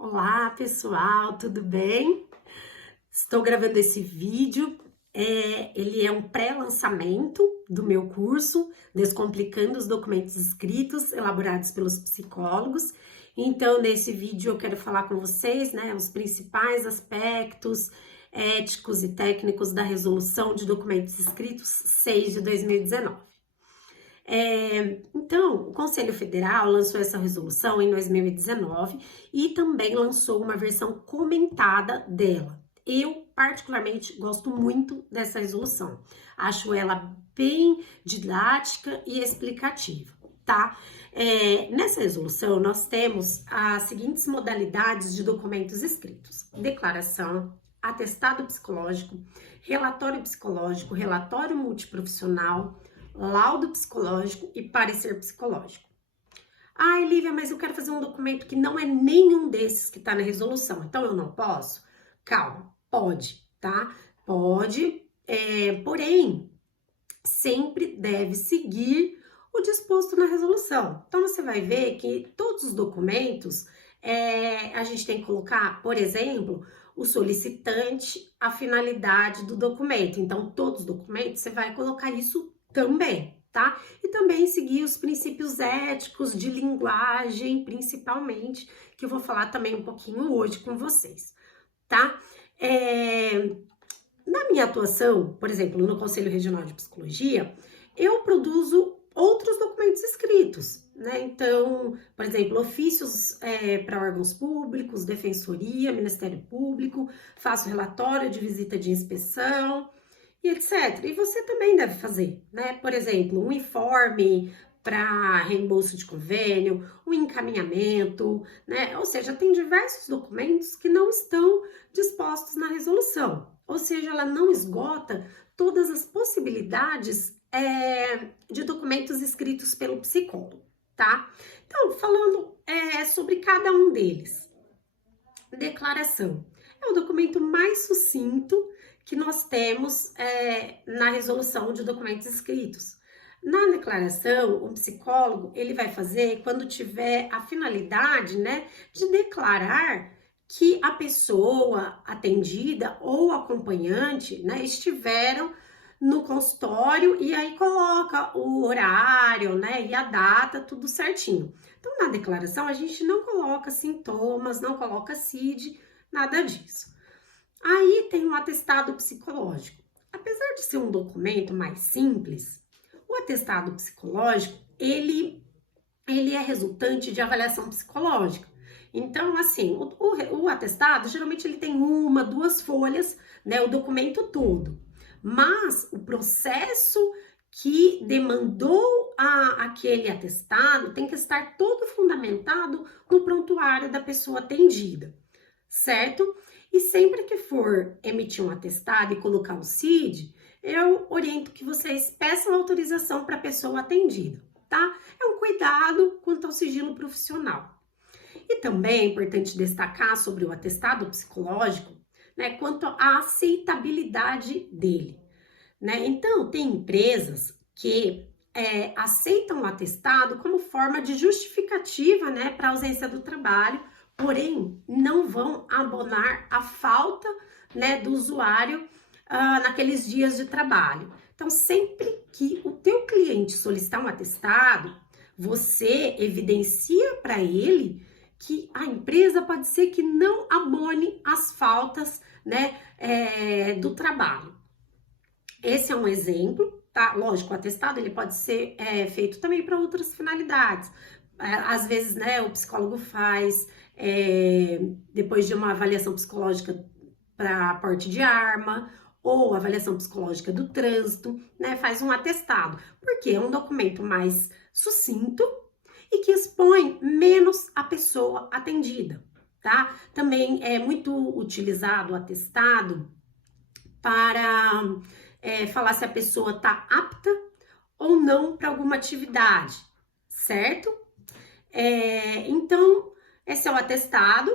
Olá, pessoal, tudo bem? Estou gravando esse vídeo. Ele é um pré-lançamento do meu curso Descomplicando os Documentos Escritos, elaborados pelos psicólogos. Então, nesse vídeo eu quero falar com vocês, né, os principais aspectos éticos e técnicos da Resolução de Documentos Escritos 6 de 2019. Então, o Conselho Federal lançou essa resolução em 2019 e também lançou uma versão comentada dela. Eu, particularmente, gosto muito dessa resolução. Acho ela bem didática e explicativa, tá? Nessa resolução, nós temos as seguintes modalidades de documentos escritos: declaração, atestado psicológico, relatório multiprofissional, laudo psicológico e parecer psicológico. Ai, Lívia, mas eu quero fazer um documento que não é nenhum desses que está na resolução, então eu não posso? Calma, pode, tá? Pode, porém, sempre deve seguir o disposto na resolução. Então, você vai ver que todos os documentos, a gente tem que colocar, por exemplo, o solicitante, a finalidade do documento. Então, todos os documentos, você vai colocar isso também, tá? E também seguir os princípios éticos de linguagem, principalmente, que eu vou falar também um pouquinho hoje com vocês, tá? Na minha atuação, por exemplo, no Conselho Regional de Psicologia, eu produzo outros documentos escritos, né? Então, por exemplo, ofícios para órgãos públicos, defensoria, Ministério Público, faço relatório de visita de inspeção e etc. E você também deve fazer, né? Por exemplo, um informe para reembolso de convênio, um encaminhamento, né? Ou seja, tem diversos documentos que não estão dispostos na resolução. Ou seja, ela não esgota todas as possibilidades de documentos escritos pelo psicólogo, tá? Então, falando sobre cada um deles. Declaração. É o documento mais sucinto que nós temos na resolução de documentos escritos. Na declaração, o psicólogo, ele vai fazer quando tiver a finalidade, né, de declarar que a pessoa atendida ou acompanhante, né, estiveram no consultório e aí coloca o horário, né, e a data, tudo certinho. Então, na declaração, a gente não coloca sintomas, não coloca CID, nada disso. Aí tem o atestado psicológico. Apesar de ser um documento mais simples, o atestado psicológico, ele é resultante de avaliação psicológica. Então, assim, o atestado, geralmente ele tem uma, duas folhas, né, o documento todo. Mas o processo que demandou aquele atestado tem que estar todo fundamentado no prontuário da pessoa atendida, certo? E sempre que for emitir um atestado e colocar o CID, eu oriento que vocês peçam autorização para a pessoa atendida, tá? É um cuidado quanto ao sigilo profissional. E também é importante destacar sobre o atestado psicológico, né, quanto à aceitabilidade dele, né? Então, tem empresas que aceitam o atestado como forma de justificativa, né, para a ausência do trabalho, porém, não vão abonar a falta, né, do usuário naqueles dias de trabalho. Então, sempre que o teu cliente solicitar um atestado, você evidencia para ele que a empresa pode ser que não abone as faltas, né, do trabalho. Esse é um exemplo, tá? Lógico, o atestado ele pode ser feito também para outras finalidades. Às vezes, né, o psicólogo faz, depois de uma avaliação psicológica para porte de arma, ou avaliação psicológica do trânsito, né, faz um atestado, porque é um documento mais sucinto e que expõe menos a pessoa atendida, tá? Também é muito utilizado o atestado para falar se a pessoa está apta ou não para alguma atividade, certo? Então, esse é o atestado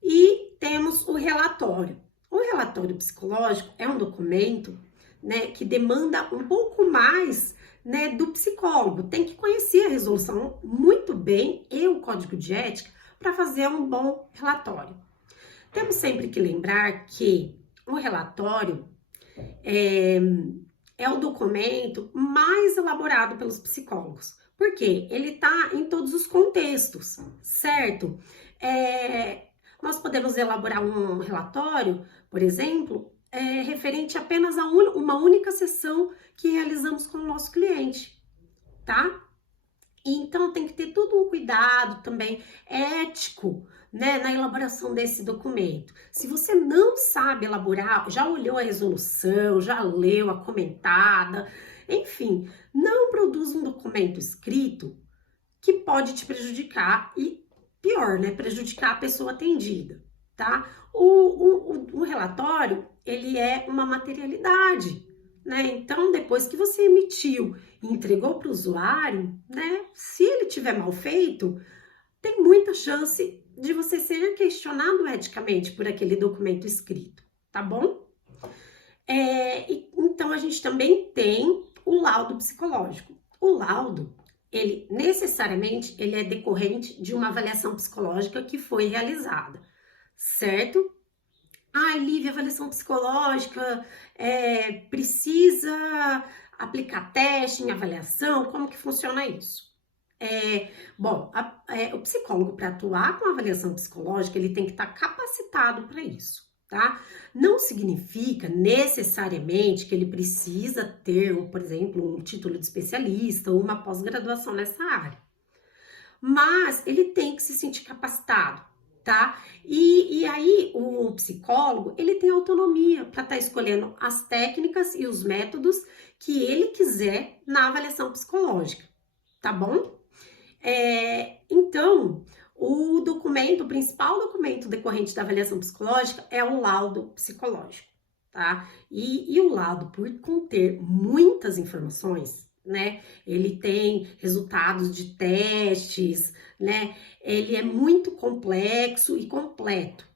e temos o relatório. O relatório psicológico é um documento, né, que demanda um pouco mais, né, do psicólogo. Tem que conhecer a resolução muito bem e o código de ética para fazer um bom relatório. Temos sempre que lembrar que o relatório é o documento mais elaborado pelos psicólogos. Por quê? Ele está em todos os contextos, certo? Nós podemos elaborar um relatório, por exemplo, referente apenas a uma única sessão que realizamos com o nosso cliente, tá? Então tem que ter todo um cuidado também ético, né, na elaboração desse documento. Se você não sabe elaborar, já olhou a resolução, já leu a comentada, enfim, não produza um documento escrito que pode te prejudicar e, pior, né, prejudicar a pessoa atendida, tá? O relatório, ele é uma materialidade, né? Então, depois que você emitiu e entregou para o usuário, né, se ele tiver mal feito, tem muita chance de você ser questionado eticamente por aquele documento escrito, tá bom? Então, a gente também tem o laudo psicológico. O laudo, ele necessariamente ele é decorrente de uma avaliação psicológica que foi realizada, certo? Lívia, avaliação psicológica, precisa aplicar teste em avaliação? Como que funciona isso? O psicólogo, para atuar com avaliação psicológica, ele tem que estar capacitado para isso, tá? Não significa necessariamente que ele precisa ter, por exemplo, um título de especialista ou uma pós-graduação nessa área. Mas ele tem que se sentir capacitado, tá? E aí o psicólogo, ele tem autonomia para estar escolhendo as técnicas e os métodos que ele quiser na avaliação psicológica, tá bom? Então, o principal documento decorrente da avaliação psicológica é o laudo psicológico, tá? E o laudo, por conter muitas informações, né? Ele tem resultados de testes, né? Ele é muito complexo e completo.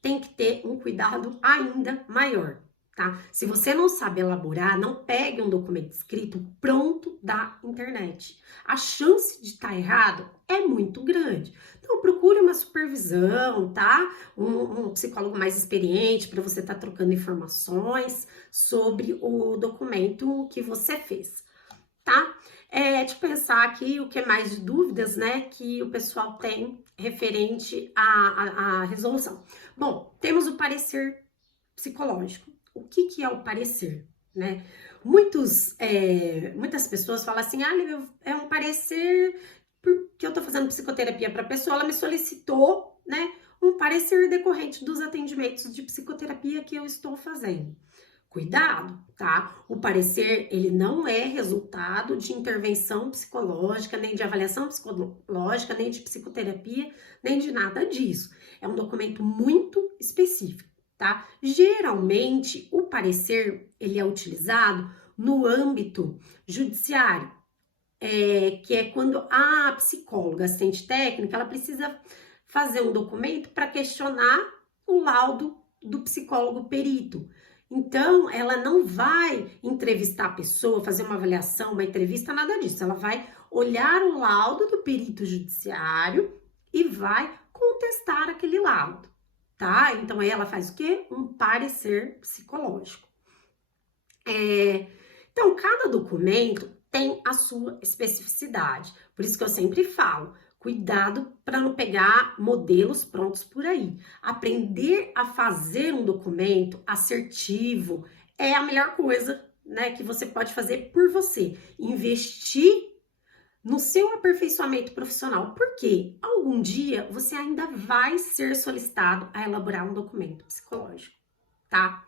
Tem que ter um cuidado ainda maior, tá? Se você não sabe elaborar, não pegue um documento escrito pronto da internet. A chance de estar errado é muito grande. Então, procure uma supervisão, tá? Um psicólogo mais experiente para você estar trocando informações sobre o documento que você fez, tá? Deixa eu pensar aqui o que é mais de dúvidas, né, que o pessoal tem referente à resolução. Bom, temos o parecer psicológico. O que é o parecer, né? Muitas pessoas falam assim, é um parecer porque eu tô fazendo psicoterapia para a pessoa, ela me solicitou, né, um parecer decorrente dos atendimentos de psicoterapia que eu estou fazendo. Cuidado, tá? O parecer, ele não é resultado de intervenção psicológica, nem de avaliação psicológica, nem de psicoterapia, nem de nada disso. É um documento muito específico, tá? Geralmente, o parecer, ele é utilizado no âmbito judiciário, que é quando a psicóloga, assistente técnica, ela precisa fazer um documento para questionar o laudo do psicólogo perito. Então, ela não vai entrevistar a pessoa, fazer uma avaliação, uma entrevista, nada disso. Ela vai olhar o laudo do perito judiciário e vai contestar aquele laudo, tá? Então, aí ela faz o quê? Um parecer psicológico. Então, cada documento tem a sua especificidade. Por isso que eu sempre falo, cuidado para não pegar modelos prontos por aí. Aprender a fazer um documento assertivo é a melhor coisa, né, que você pode fazer por você. Investir no seu aperfeiçoamento profissional, porque algum dia você ainda vai ser solicitado a elaborar um documento psicológico, tá?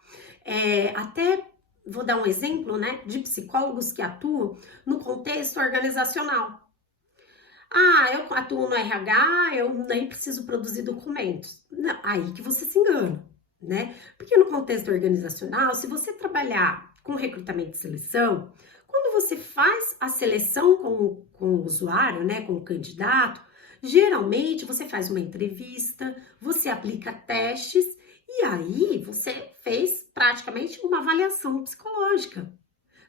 Até vou dar um exemplo, né, de psicólogos que atuam no contexto organizacional. Eu atuo no RH, eu nem preciso produzir documentos. Não, aí que você se engana, né? Porque no contexto organizacional, se você trabalhar com recrutamento e seleção, quando você faz a seleção com o usuário, né, com o candidato, geralmente você faz uma entrevista, você aplica testes e aí você fez praticamente uma avaliação psicológica.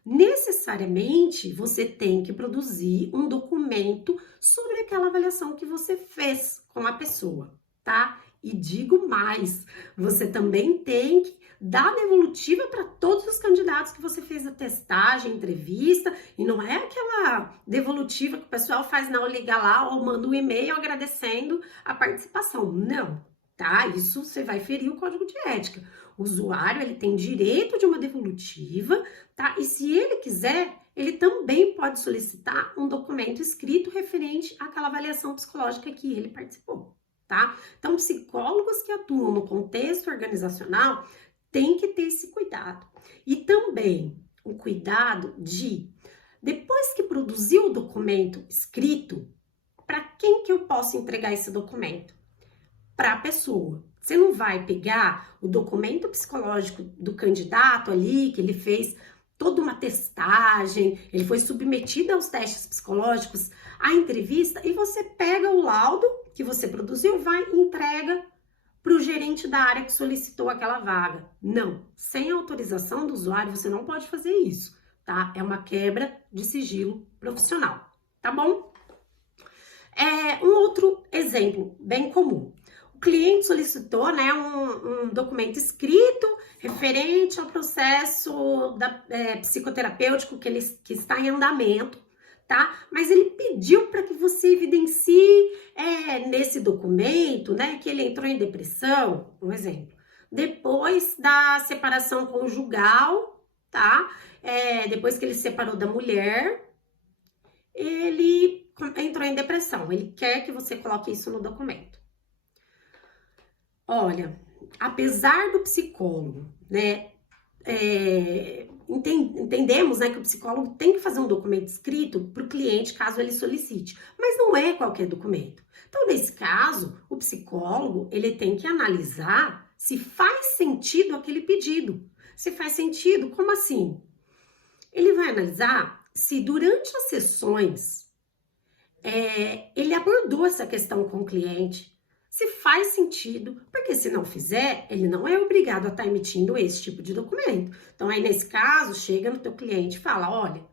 necessariamente você tem que produzir um documento sobre aquela avaliação que você fez com a pessoa, tá? E digo mais, você também tem que dar devolutiva para todos os candidatos que você fez a testagem, entrevista, e não é aquela devolutiva que o pessoal faz na liga lá ou manda um e-mail agradecendo a participação. Não, tá? Isso você vai ferir o código de ética. O usuário, ele tem direito de uma devolutiva, tá? E se ele quiser, ele também pode solicitar um documento escrito referente àquela avaliação psicológica que ele participou, tá? Então, psicólogos que atuam no contexto organizacional têm que ter esse cuidado. E também o cuidado de, depois que produzir o documento escrito, para quem que eu posso entregar esse documento? Para a pessoa. Você não vai pegar o documento psicológico do candidato ali, que ele fez toda uma testagem, ele foi submetido aos testes psicológicos, à entrevista, e você pega o laudo que você produziu, vai e entrega para o gerente da área que solicitou aquela vaga. Não, sem autorização do usuário, você não pode fazer isso, tá? É uma quebra de sigilo profissional, tá bom? Um outro exemplo bem comum. O cliente solicitou, né, um documento escrito referente ao processo psicoterapêutico que está em andamento, tá? Mas ele pediu para que você evidencie nesse documento, né, que ele entrou em depressão, um exemplo, depois da separação conjugal, tá? Depois que ele se separou da mulher, ele entrou em depressão. Ele quer que você coloque isso no documento. Olha, apesar do psicólogo, né, entendemos, né, que o psicólogo tem que fazer um documento escrito para o cliente, caso ele solicite, mas não é qualquer documento. Então, nesse caso, o psicólogo, ele tem que analisar se faz sentido aquele pedido. Se faz sentido, como assim? Ele vai analisar se durante as sessões ele abordou essa questão com o cliente, se faz sentido, porque se não fizer, ele não é obrigado a estar emitindo esse tipo de documento. Então, aí nesse caso, chega no teu cliente e fala, olha,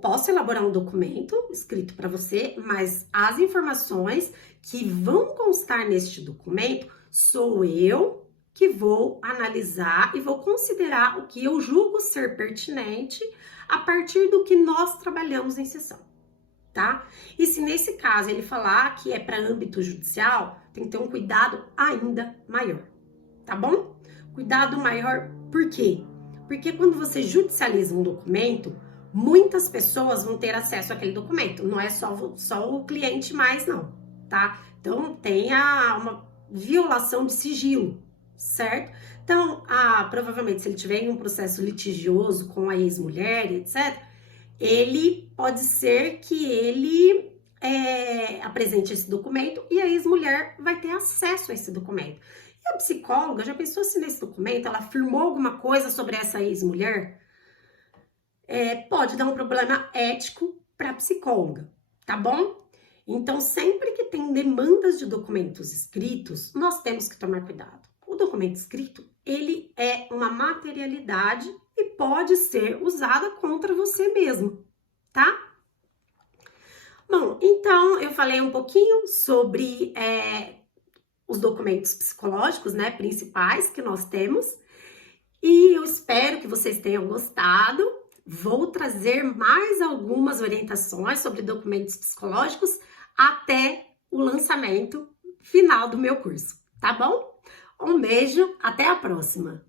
posso elaborar um documento escrito para você, mas as informações que vão constar neste documento sou eu que vou analisar e vou considerar o que eu julgo ser pertinente a partir do que nós trabalhamos em sessão. Tá? E se nesse caso ele falar que é para âmbito judicial, tem que ter um cuidado ainda maior, tá bom? Cuidado maior, por quê? Porque quando você judicializa um documento, muitas pessoas vão ter acesso àquele documento, não é só o cliente mais não, tá? Então tem uma violação de sigilo, certo? Então, provavelmente se ele tiver em um processo litigioso com a ex-mulher, etc., ele pode ser que ele apresente esse documento e a ex-mulher vai ter acesso a esse documento. E a psicóloga, já pensou se nesse documento ela afirmou alguma coisa sobre essa ex-mulher? Pode dar um problema ético para a psicóloga, tá bom? Então, sempre que tem demandas de documentos escritos, nós temos que tomar cuidado. O documento escrito, ele é uma materialidade e pode ser usada contra você mesmo, tá? Bom, então eu falei um pouquinho sobre os documentos psicológicos, né, principais que nós temos, e eu espero que vocês tenham gostado. Vou trazer mais algumas orientações sobre documentos psicológicos até o lançamento final do meu curso, tá bom? Um beijo, até a próxima!